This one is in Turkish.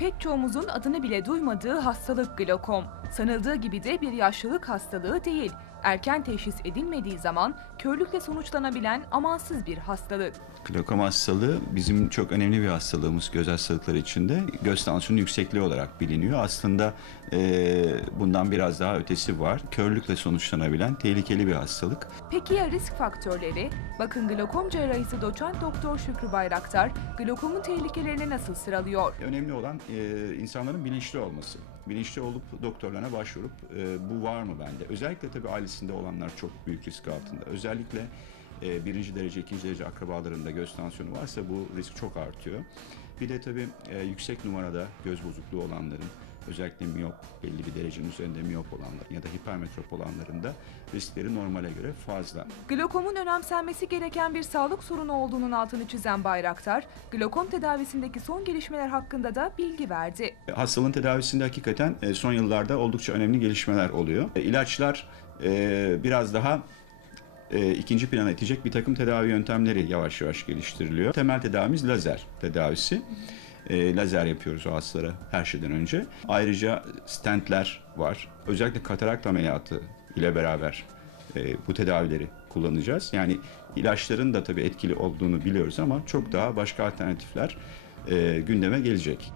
Pek çoğumuzun adını bile duymadığı hastalık glokom. Sanıldığı gibi de bir yaşlılık hastalığı değil. Erken teşhis edilmediği zaman körlükle sonuçlanabilen amansız bir hastalık. Glokom hastalığı bizim çok önemli bir hastalığımız göz hastalıkları içinde. Göz tansiyonu yüksekliği olarak biliniyor. Aslında e, bundan biraz daha ötesi var. Körlükle sonuçlanabilen tehlikeli bir hastalık. Peki ya risk faktörleri? Bakın glokom cerrahisi doçent doktor Şükrü Bayraktar glokomun tehlikelerini nasıl sıralıyor? Önemli olan e, insanların bilinçli olması. Bilinçli olup doktorlarına başvurup e, bu var mı bende? Özellikle tabii ailesinde olanlar çok büyük risk altında. Özellikle e, birinci derece, ikinci derece akrabalarında göz tansiyonu varsa bu risk çok artıyor. Bir de tabii e, yüksek numarada göz bozukluğu olanların, özellikle miyop, belli bir derecenin üzerinde miyop olanların ya da hipermetrop olanların da riskleri normale göre fazla. Glokomun önemsenmesi gereken bir sağlık sorunu olduğunun altını çizen Bayraktar, glokom tedavisindeki son gelişmeler hakkında da bilgi verdi. Hastalığın tedavisinde hakikaten e, son yıllarda oldukça önemli gelişmeler oluyor. E, İlaçlar e, biraz daha e, ikinci plana itecek bir takım tedavi yöntemleri yavaş yavaş geliştiriliyor. Temel tedavimiz lazer tedavisi. E, lazer yapıyoruz o hastalara her şeyden önce. Ayrıca stentler var. Özellikle katarakt ameliyatı ile beraber e, bu tedavileri kullanacağız. Yani ilaçların da tabii etkili olduğunu biliyoruz ama çok daha başka alternatifler e, gündeme gelecek.